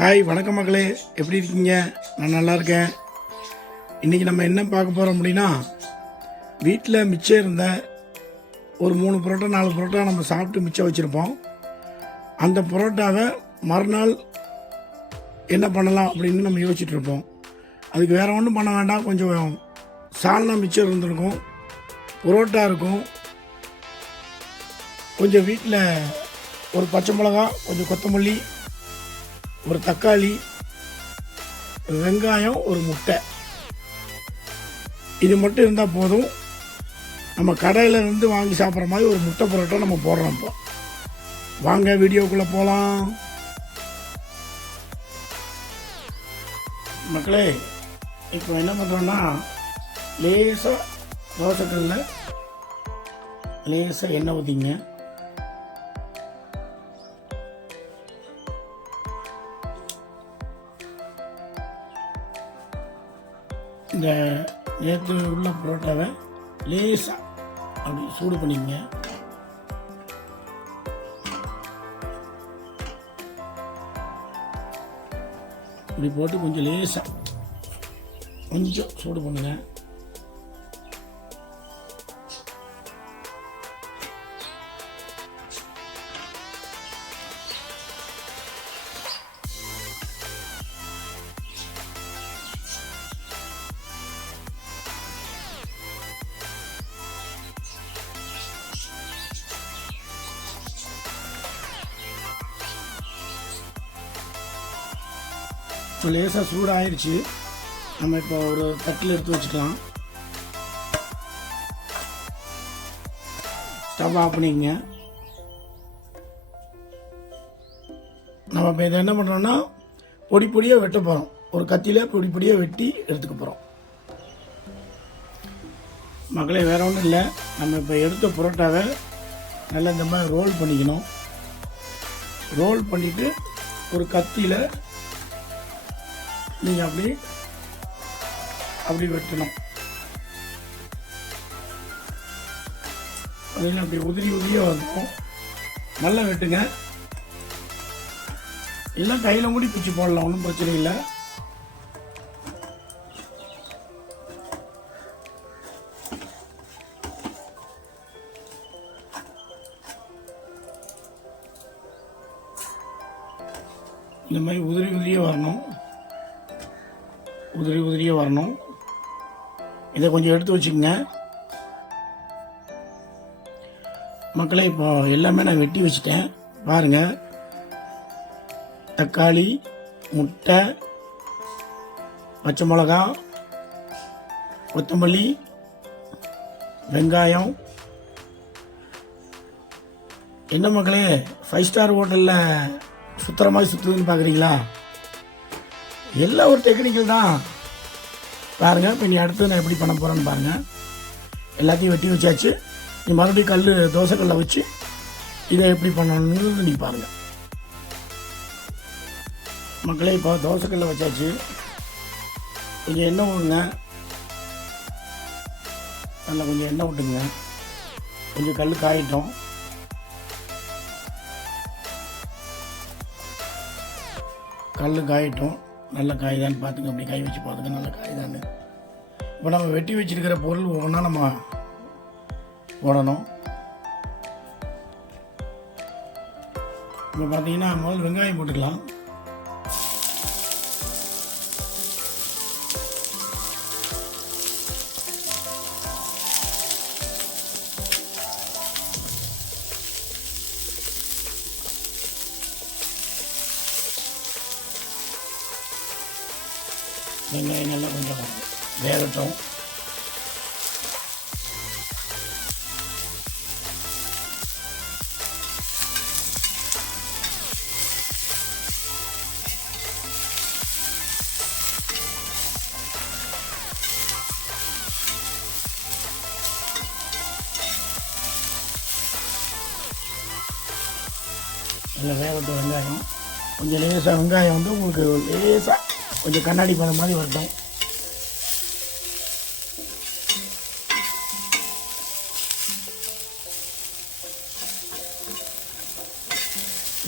Hi வணக்கம் மக்களே, எப்படி இருக்கீங்க? நான் நல்லா இருக்கேன். இன்றைக்கி நம்ம என்ன பார்க்க போகிறோம் அப்படின்னா, வீட்டில் மிச்சம் இருந்த ஒரு 3 பரோட்டா 4 பரோட்டா நம்ம சாப்பிட்டு மிச்சம் வச்சுருப்போம். அந்த பரோட்டாவை மறுநாள் என்ன பண்ணலாம் அப்படின்னு நம்ம யோசிச்சுட்டு இருப்போம். அதுக்கு வேறு ஒன்றும் பண்ண வேண்டாம். கொஞ்சம் சால்னா மிச்சம் இருந்திருக்கும், பரோட்டா இருக்கும், கொஞ்சம் வீட்டில் ஒரு பச்சை மிளகா, கொஞ்சம் கொத்தமல்லி, ஒரு தக்காளி, வெங்காயம், ஒரு முட்டை. இது மட்டும் இருந்தால் போதும். நம்ம கடையிலேருந்து வாங்கி சாப்பிட்ற மாதிரி ஒரு முட்டை பரோட்டா நம்ம போடுறோம். இப்போ வாங்க வீடியோக்குள்ளே போகலாம். மக்களே, இப்போ என்ன பண்ணுறோன்னா, லேசாக தோசைக்கல்லில் லேசாக எண்ணெய் ஊற்றிங்க. இந்த நேற்று உள்ள பரோட்டாவை லேசாக அப்படி சூடு பண்ணிங்க. இப்படி போட்டு கொஞ்சம் லேசாக கொஞ்சம் சூடு பண்ணுங்க. இப்போ லேசாக சூடு ஆயிடுச்சு. நம்ம இப்போ ஒரு தட்டில் எடுத்து வச்சுக்கலாம். ஸ்டவ் ஆஃப் பண்ணிக்கங்க. நம்ம இப்போ இதை என்ன பண்ணுறோன்னா, பொடி பொடியாக வெட்ட போகிறோம். ஒரு கத்தியில் பொடி பொடியாக வெட்டி எடுத்துக்க போகிறோம். மக்களே, வேறு ஒன்றும் இல்லை. நம்ம இப்போ எடுத்த பரோட்டாவை நல்லா இந்த மாதிரி ரோல் பண்ணிக்கணும். ரோல் பண்ணிவிட்டு ஒரு கத்தியில் நீங்கள் அப்படி வெட்டணும். அதில் அப்படி உதிரியாக இருக்கும். நல்லா வெட்டுங்க. இல்லை கையில் மூடி பிச்சு போடலாம், ஒன்றும் பிரச்சனை இல்லை. இந்த மாதிரி உதிரியாக வரணும். உதிரியாக வரணும். இதை கொஞ்சம் எடுத்து வச்சுக்கோங்க. மக்களே, இப்போ எல்லாமே நான் வெட்டி வச்சுட்டேன். பாருங்கள், தக்காளி, முட்டை, பச்சை மிளகா, கொத்தமல்லி, வெங்காயம். என்ன மக்களே, 5 ஸ்டார் ஹோட்டலில் சுற்றுற மாதிரி சுற்றுதுன்னு பார்க்குறீங்களா? எல்லாம் ஒரு டெக்னிக்கல் தான். பாருங்கள், இப்போ நீ அடுத்து நான் எப்படி பண்ண போகிறேன்னு பாருங்கள். எல்லாத்தையும் வெட்டி வச்சாச்சு. நீ மறுபடியும் தோசைக்கல்லை வச்சு இதை எப்படி பண்ணணும்னு நீ பாருங்கள். மக்களே, இப்போ தோசைக்கல்லை வச்சாச்சு. கொஞ்சம் எண்ணெய் விடுங்க. நல்லா கொஞ்சம் எண்ணெய் விட்டுங்க. கொஞ்சம் கல் காயிட்டோம். கல் காயிட்டோம். நல்ல காய்தான்னு பார்த்துங்க. அப்படி கை வச்சு பார்த்துங்க, நல்ல காய்தான்னு. இப்போ நம்ம வெட்டி வச்சிருக்கிற பொருள் ஒவ்வொன்றா நம்ம போடணும். இப்போ பார்த்தீங்கன்னா முதல்ல வெங்காயம் போட்டுக்கலாம். வெங்காயம் நல்லா கொஞ்சம் வேகட்டும். நல்லா வேகட்டும். வெங்காயம் கொஞ்சம் லேசாக, வெங்காயம் வந்து உங்களுக்கு லேசாக கொஞ்சம் கண்ணாடி பழம் மாதிரி வரட்டும்.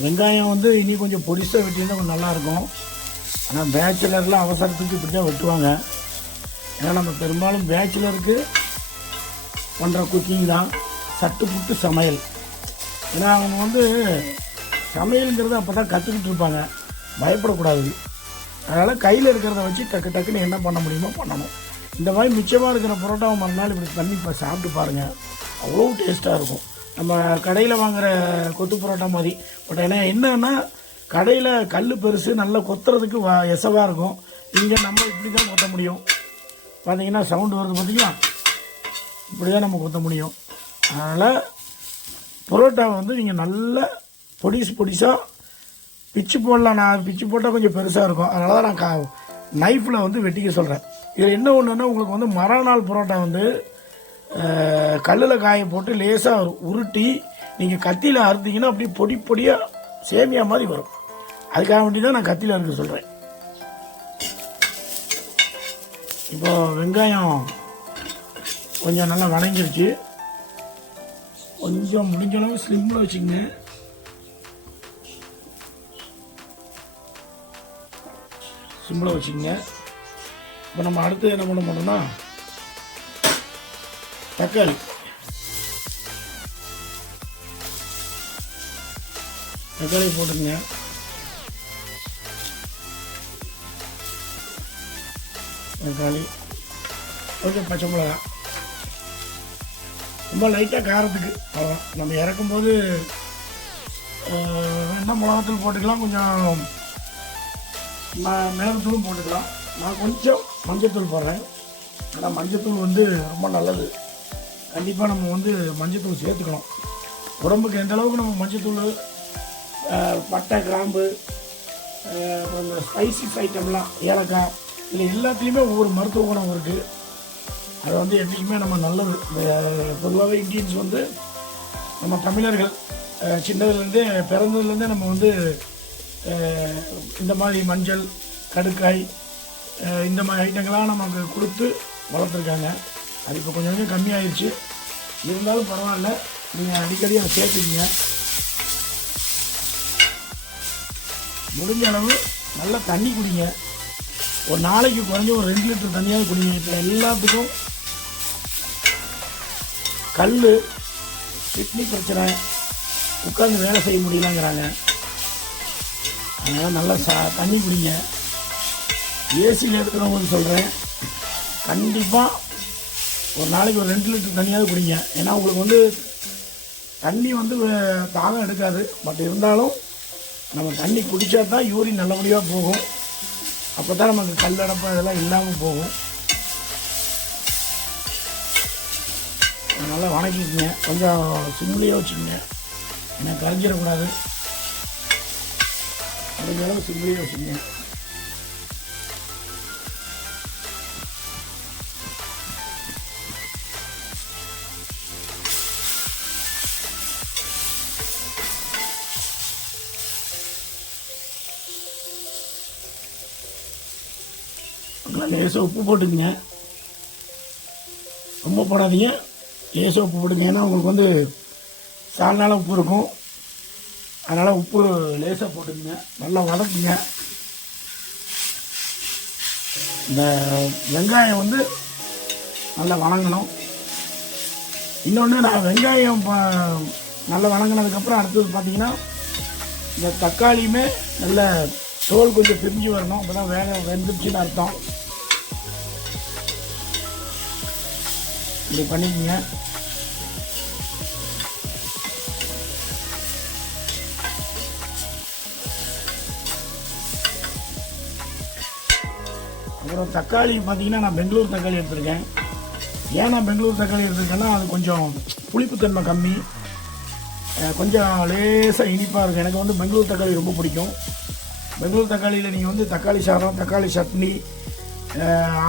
வெங்காயம் வந்து இனி கொஞ்சம் பொடிசாக வெட்டியிருந்தால் கொஞ்சம் நல்லாயிருக்கும். ஆனால் பேச்சுலர்லாம் அவசரத்துக்கு இப்படி தான் வெட்டுவாங்க. ஏன்னா நம்ம பெரும்பாலும் பேச்சுலருக்கு பண்ணுற குக்கிங் தான் சட்டு புட்டு சமையல். ஏன்னா அவங்க வந்து சமையலுங்கிறது அப்போ தான் கற்றுக்கிட்டு இருப்பாங்க, பயப்படக்கூடாது. அதனால் கையில் இருக்கிறத வச்சு டக்கு டக்குன்னு என்ன பண்ண முடியுமோ பண்ணணும். இந்த மாதிரி மிச்சமாக இருக்கிற பரோட்டாவை மறுநாள் இப்படி பண்ணி இப்போ சாப்பிட்டு பாருங்கள், அவ்வளோ டேஸ்ட்டாக இருக்கும். நம்ம கடையில் வாங்குகிற கொத்து பரோட்டா மாதிரி. பட் ஏன்னா என்னன்னா கடையில் கல் பெருசு நல்லா கொத்துறதுக்கு எசவாக இருக்கும். இங்கே நம்ம இப்படி தான் கொத்த முடியும். பார்த்தீங்கன்னா சவுண்டு வருது பார்த்தீங்களா, இப்படி தான் நம்ம கொத்த முடியும். அதனால் பரோட்டாவை வந்து நீங்கள் நல்லா பொடிசாக பிச்சு போடலாம். நான் பிச்சு போட்டால் கொஞ்சம் பெருசாக இருக்கும், அதனால தான் நான் நைஃப்பில் வந்து வெட்டிக்க சொல்கிறேன். இதில் என்ன ஒன்றுன்னா உங்களுக்கு வந்து மறுநாள் பரோட்டா வந்து கல்லில் காய போட்டு லேசாக உருட்டி நீங்கள் கத்தியில் அறுத்தீங்கன்னா அப்படியே பொடியாக சேமியா மாதிரி வரும். அதுக்காக வேண்டி தான் நான் கத்தியில் அறுக்க சொல்கிறேன். இப்போ வெங்காயம் கொஞ்சம் நல்லா வணங்கிருச்சு. கொஞ்சம் முடிஞ்ச அளவு ஸ்லிம்மில் வச்சுங்க. சிம்மில் வச்சுங்க. இப்போ நம்ம அடுத்து என்ன பண்ண போனோம்னா தக்காளி போட்டுங்க. தக்காளி கொஞ்சம் பச்சை மிளகா, ரொம்ப லைட்டாக காரத்துக்கு அவ்வளோ. நம்ம இறக்கும்போது என்ன மிளகாத்தூள் போட்டுக்கலாம், கொஞ்சம் மிளகுத்தூளும் போட்டுக்கலாம். நான் கொஞ்சம் மஞ்சத்தூள் போடுறேன். ஆனால் மஞ்சத்தூள் வந்து ரொம்ப நல்லது. கண்டிப்பாக நம்ம வந்து மஞ்சத்தூள் சேர்த்துக்கணும். உடம்புக்கு எந்த அளவுக்கு நம்ம மஞ்சத்தூள், பட்டை, கிராம்பு, அப்புறம் இந்த ஸ்பைசிஸ் ஐட்டம்லாம், ஏலக்காய், இல்லை எல்லாத்துலேயுமே ஒவ்வொரு மருத்துவ குணம் இருக்குது. அது வந்து என்றைக்குமே நம்ம நல்லது. பொதுவாகவே இந்தியன்ஸ் வந்து நம்ம தமிழர்கள் சின்னதுலேருந்தே பிறந்ததுலேருந்தே நம்ம வந்து இந்த மாதிரி மஞ்சள், கடுக்காய், இந்த மாதிரி ஐட்டங்கள்லாம் நமக்கு கொடுத்து வளர்த்துருக்காங்க. அது இப்போ கொஞ்சம் கொஞ்சம் கம்மியாகிடுச்சு. இருந்தாலும் பரவாயில்ல, நீங்கள் அடிக்கடி அதை சேர்த்துக்கிங்க. முடிஞ்ச அளவு நல்லா தண்ணி குடிங்க. ஒரு நாளைக்கு குறைஞ்ச ஒரு 2 லிட்டர் தண்ணியாவது குடிங்க. இப்போ எல்லாத்துக்கும் கல், கிட்னி பிரச்சனை, உட்காந்து வேலை செய்ய முடியலங்கிறாங்க. அதனால் நல்லா தண்ணி குடிங்க. ஏசியில் இருக்கிறவங்களுக்கு சொல்கிறேன், கண்டிப்பாக ஒரு நாளைக்கு ஒரு 2 லிட்டர் தண்ணியாவது குடிங்க. ஏன்னா உங்களுக்கு வந்து தண்ணி வந்து தாகம் எடுக்காது. பட் இருந்தாலும் நம்ம தண்ணி குடித்தா தான் யூரின் நல்லபடியாக போகும். அப்போ தான் நமக்கு கல்லடப்பு அதெல்லாம் இல்லாமல் போகும். நல்லா வணக்கிக்கங்க. கொஞ்சம் சிம்லேயே வச்சுக்கோங்க, ஏன்னா கரைஞ்சிடக்கூடாது. முடிஞ்ச அளவு சிம்லேயே வச்சுக்கோங்க. லேசாக உப்பு போட்டுக்குங்க, ரொம்ப போடாதீங்க. லேசாக உப்பு போட்டுங்க, ஏன்னா உங்களுக்கு வந்து சால்னால உப்பு இருக்கும். அதனால் உப்பு லேசாக போட்டுக்குங்க. நல்லா வதக்குங்க. இந்த வெங்காயம் வந்து நல்லா வணங்கணும். இன்னொன்று, நான் வெங்காயம் நல்லா வணங்கினதுக்கப்புறம் அடுத்தது பார்த்தீங்கன்னா இந்த தக்காளியுமே நல்ல தோல் கொஞ்சம் பிரிஞ்சு வரணும். அப்போ தான் வேக வெந்துருச்சுன்னு அர்த்தம். இப்படி பண்ணிக்கோங்க. அப்புறம் தக்காளி பார்த்தீங்கன்னா நான் பெங்களூர் தக்காளி எடுத்திருக்கேன். ஏன் நான் பெங்களூர் தக்காளி எடுத்திருக்கேன்னா அது கொஞ்சம் புளிப்புத்தன்மை கம்மி, கொஞ்சம் லேசாக இனிப்பாக இருக்கும். எனக்கு வந்து பெங்களூர் தக்காளி ரொம்ப பிடிக்கும். பெங்களூர் தக்காளியில் நீங்கள் வந்து தக்காளி சாதம், தக்காளி சட்னி,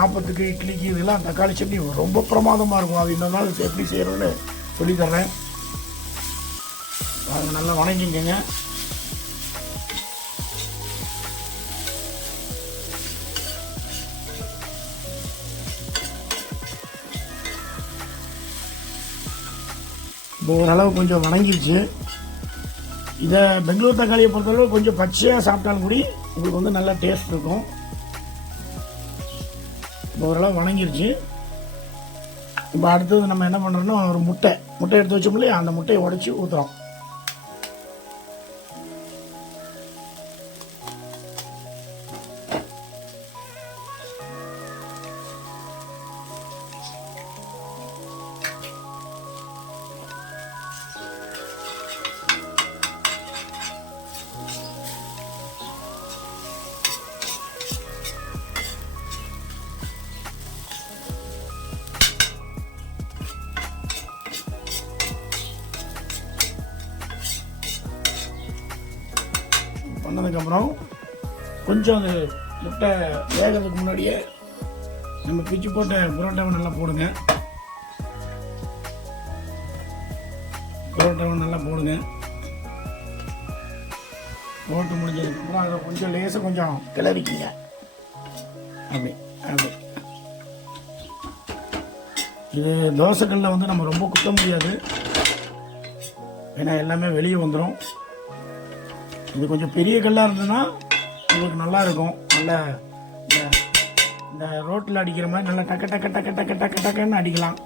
ஆப்பத்துக்கு, இட்லிக்கு, இதெல்லாம் தக்காளி சட்னி ரொம்ப பிரமாதமாக இருக்கும். அது இன்னொரு நாள் எப்படி செய்கிறோன்னு சொல்லித்தர்றேன். அவங்க நல்லா வணங்கிக்கங்க. இப்போ ஓரளவு கொஞ்சம் வணங்கிடுச்சு. இதை பெங்களூர் தக்காளியை பொறுத்தளவு கொஞ்சம் பச்சையாக சாப்பிட்டாலும் கூட உங்களுக்கு வந்து நல்லா டேஸ்ட் இருக்கும். இப்போ ஓரளவு வணங்கிருச்சு. இப்போ அடுத்தது நம்ம என்ன பண்ணுறோம்னா ஒரு முட்டை எடுத்து வச்சோம் இல்லையா, அந்த முட்டையை உடைச்சி ஊற்றுறோம். பண்ணதுக்கப்புறம் கொஞ்சம் அது முட்டை வேகிறதுக்கு முன்னாடியே நம்ம பிச்சு போட்ட புரோட்டாவை நல்லா போடுங்க. போட்டு முடிஞ்சதுக்கப்புறம் அதை கொஞ்சம் லேசாக கொஞ்சம் கிளறிக்கிங்க. அப்படி இது தோசைக்கல்லில் வந்து நம்ம ரொம்ப குத்த முடியாது, ஏன்னா எல்லாமே வெளியே வந்துடும். இது கொஞ்சம் பெரிய கல்லாக இருந்ததுன்னா உங்களுக்கு நல்லா இருக்கும். நல்லா இந்த ரோட்டில் அடிக்கிற மாதிரி நல்லா டக்குன்னு அடிக்கலாம்.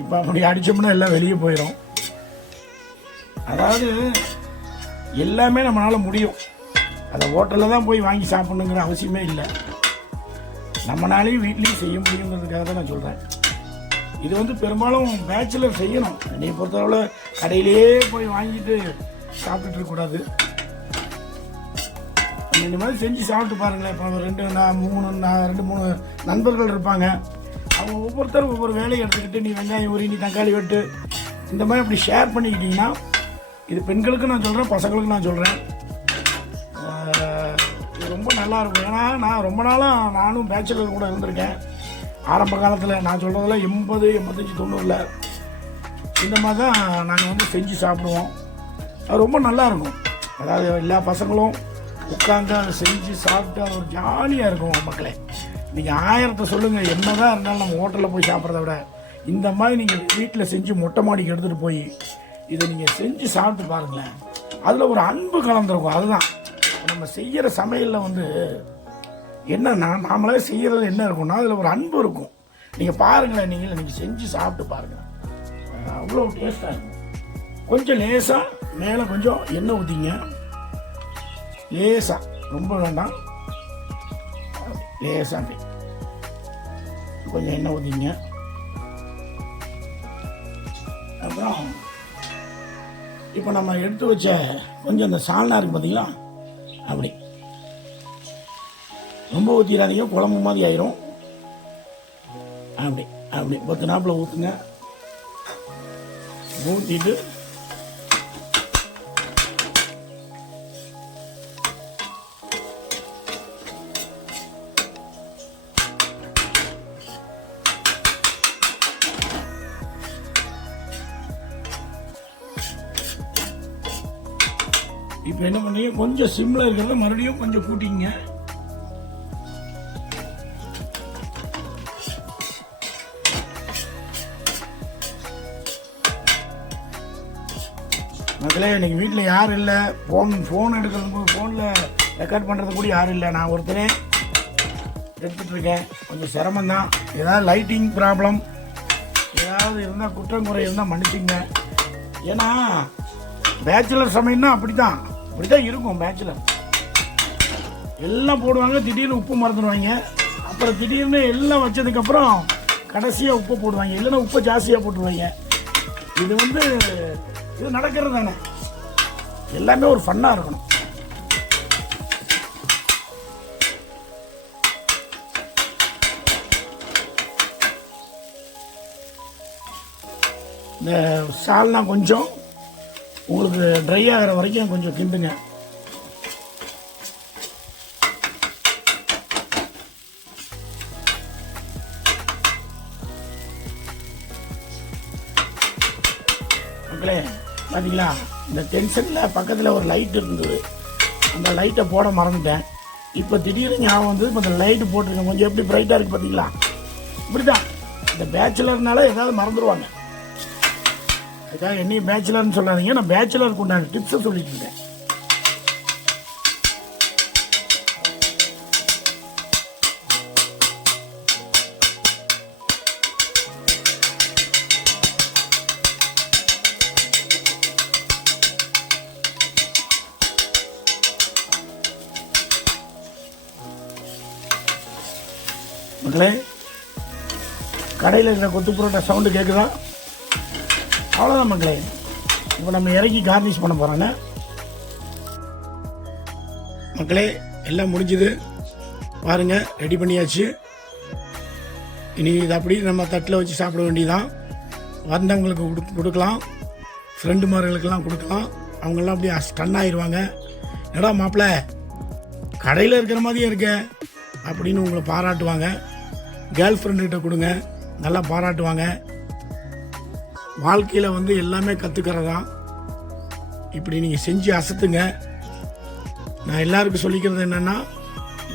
இப்போ அப்படி அடித்தோம்னா எல்லாம் வெளியே போயிடும். அதாவது எல்லாமே நம்மளால் முடியும். அதை ஹோட்டலில் தான் போய் வாங்கி சாப்பிட்ணுங்கிற அவசியமே இல்லை. நம்மளாலேயும் வீட்லேயும் செய்ய முடியுங்கிறதுக்காக தான் நான் சொல்கிறேன். இது வந்து பெரும்பாலும் பேச்சுலர் செய்யணும். என்னை பொறுத்தளவு கடையிலேயே போய் வாங்கிட்டு சாப்பிட்டுட்டு இருக்கக்கூடாது. இந்த மாதிரி செஞ்சு சாப்பிட்டு பாருங்களேன். இப்போ 2-3 நண்பர்கள் இருப்பாங்க. அவங்க ஒவ்வொருத்தரும் ஒவ்வொரு வேலையை எடுத்துக்கிட்டு நீ வெங்காயம் உரி, நீ தக்காளி வெட்டு, இந்த மாதிரி அப்படி ஷேர் பண்ணிக்கிட்டிங்கன்னா, இது பெண்களுக்கு நான் சொல்கிறேன், பசங்களுக்கு நான் சொல்கிறேன், இது ரொம்ப நல்லாயிருக்கும். ஏன்னா நான் ரொம்ப நாளாக நானும் பேச்சுலர் கூட இருந்திருக்கேன். ஆரம்ப காலத்தில் நான் சொல்கிறதுல 80, 85, 90 இந்த மாதிரி தான் நாங்கள் வந்து செஞ்சு சாப்பிடுவோம். அது ரொம்ப நல்லாயிருக்கும். அதாவது எல்லா பசங்களும் உட்காந்து அதை செஞ்சு சாப்பிட்டு அது ஒரு ஜாலியாக இருக்கும். மக்களே, நீங்கள் 1000 சொல்லுங்கள், என்ன தான் இருந்தாலும் நம்ம ஹோட்டலில் போய் சாப்பிட்றத விட இந்த மாதிரி நீங்கள் வீட்டில் செஞ்சு மொட்டை மாடிக்கு எடுத்துகிட்டு போய் இதை நீங்கள் செஞ்சு சாப்பிட்டு பாருங்களேன். அதில் ஒரு அன்பு கலந்துருக்கும். அதுதான் நம்ம செய்கிற சமையலில் வந்து என்னன்னா, நாமளே செய்கிறது என்ன இருக்கும்னா அதில் ஒரு அன்பு இருக்கும். நீங்கள் பாருங்களேன், நீங்கள் செஞ்சு சாப்பிட்டு பாருங்கள், அவ்வளோ டேஸ்ட்டாக இருக்கும். கொஞ்சம் லேசாக மேலே கொஞ்சம் எண்ணெய் ஊற்றிங்க. லேசாக, ரொம்ப வேண்டாம், லேசாக கொஞ்சம் எண்ணெய் ஊற்றிங்க. அப்புறம் இப்போ நம்ம எடுத்து வச்ச கொஞ்சம் இந்த சால்னா இருக்குது பார்த்தீங்களா, அப்படி ரொம்ப ஊற்றிடாதீங்க, குழம்பு மாதிரி ஆயிரும். அப்படி 10 நாப்பில் ஊற்றுங்க. ஊற்றிட்டு இப்போ என்ன பண்ணீங்க, கொஞ்சம் சிம்மில் இருக்கிறத மறுபடியும் கொஞ்சம் கூட்டிங்க. மக்களே, இன்னைக்கு வீட்டில் யாரும் இல்லை. ஃபோன் எடுக்கிறது, ஃபோனில் ரெக்கார்ட் பண்ணுறது கூட யாரும் இல்லை. நான் ஒருத்தரே எடுத்துகிட்ருக்கேன். கொஞ்சம் சிரமந்தான். ஏதாவது லைட்டிங் ப்ராப்ளம் ஏதாவது இருந்தால், குற்றம் குறை இருந்தால் மன்னிச்சிங்க. ஏன்னா பேச்சுலர் சமையல்னா அப்படி தான் இருக்கும். பேச்சுலர் எல்லாம் போடுவாங்க, திடீர்னு உப்பு மறந்துடுவாங்க. அப்புறம் திடீர்னு எல்லாம் வச்சதுக்கப்புறம் கடைசியாக உப்பு போடுவாங்க, இல்லைன்னா உப்பை ஜாஸ்தியாக போட்டுருவாங்க. இது வந்து இது நடக்கிறது தானே. எல்லாமே ஒரு ஃபன்னாக இருக்கணும். இந்த சால்னா கொஞ்சம் உங்களுக்கு ட்ரை ஆகிற வரைக்கும் கொஞ்சம் கிண்டுங்க. மக்களே, பார்த்தீங்களா, இந்த டென்ஷனில் பக்கத்தில் ஒரு லைட் இருந்தது, அந்த லைட்டை போட மறந்துட்டேன். இப்போ திடீர்னு ஞாபகம் வந்து இப்போ அந்த லைட்டு போட்டிருக்கேன். கொஞ்சம் எப்படி பிரைட்டாக இருக்குது பார்த்தீங்களா. இப்படி தான் இந்த பேச்சுலர்னால ஏதாவது மறந்துடுவாங்க. அதுக்காக என்னையும் பேச்சுலர்னு சொல்லாதீங்க, நான் பேச்சுலருக்கு உண்டான டிப்ஸை சொல்லிட்டு இருக்கேன். மக்களே, கடையில் இருக்கிற கொத்து புரோட்டா சவுண்டு கேட்குதா? அவ்வளோதான் மக்களே. இப்போ நம்ம இறக்கி கார்னிஷ் பண்ண போகிறோங்க மக்களே. எல்லாம் முடிஞ்சுது பாருங்கள், ரெடி பண்ணியாச்சு. இனி இது அப்படி நம்ம தட்டில் வச்சு சாப்பிட வேண்டியதான். வந்தவங்களுக்கு கொடுக்கலாம், ஃப்ரெண்டுமார்களுக்கெல்லாம் கொடுக்கலாம். அவங்கெல்லாம் அப்படியே ஸ்டன் ஆயிடுவாங்க. என்னடா மாப்பிள்ள கடையில் இருக்கிற மாதிரியே இருக்க அப்படின்னு உங்களை பாராட்டுவாங்க. கேர்ள் ஃப்ரெண்டுக்கிட்ட கொடுங்க, நல்லா பாராட்டுவாங்க. வாழ்க்கையில் எல்லாமே கற்றுக்கிறதான். இப்படி நீங்கள் செஞ்சு அசத்துங்க. நான் எல்லாருக்கும் சொல்லிக்கிறது என்னென்னா,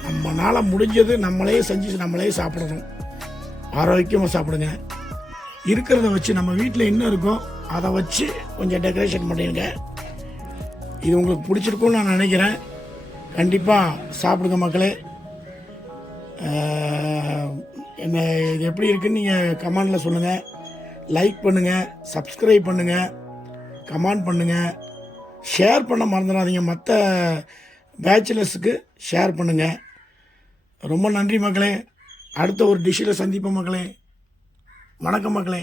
நம்மளால் முடிஞ்சது நம்மளே செஞ்சு நம்மளே சாப்பிடணும். ஆரோக்கியமாக சாப்பிடுங்க. இருக்கிறத வச்சு நம்ம வீட்டில் என்ன இருக்கோ அதை வச்சு கொஞ்சம் டெக்கரேஷன் பண்ணிடுங்க. இது உங்களுக்கு பிடிச்சிருக்கும்னு நான் நினைக்கிறேன். கண்டிப்பாக சாப்பிடுங்க மக்களே. என்ன இது எப்படி இருக்குன்னு நீங்கள் கமெண்டில் சொல்லுங்கள். லைக் பண்ணுங்கள், சப்ஸ்கிரைப் பண்ணுங்கள், கமெண்ட் பண்ணுங்கள், ஷேர் பண்ண மறந்துடாதீங்க. மற்ற பேச்சுலர்ஸுக்கு ஷேர் பண்ணுங்கள். ரொம்ப நன்றி மக்களே. அடுத்த ஒரு டிஷ்ஷில் சந்திப்போம் மக்களே. வணக்கம் மக்களே.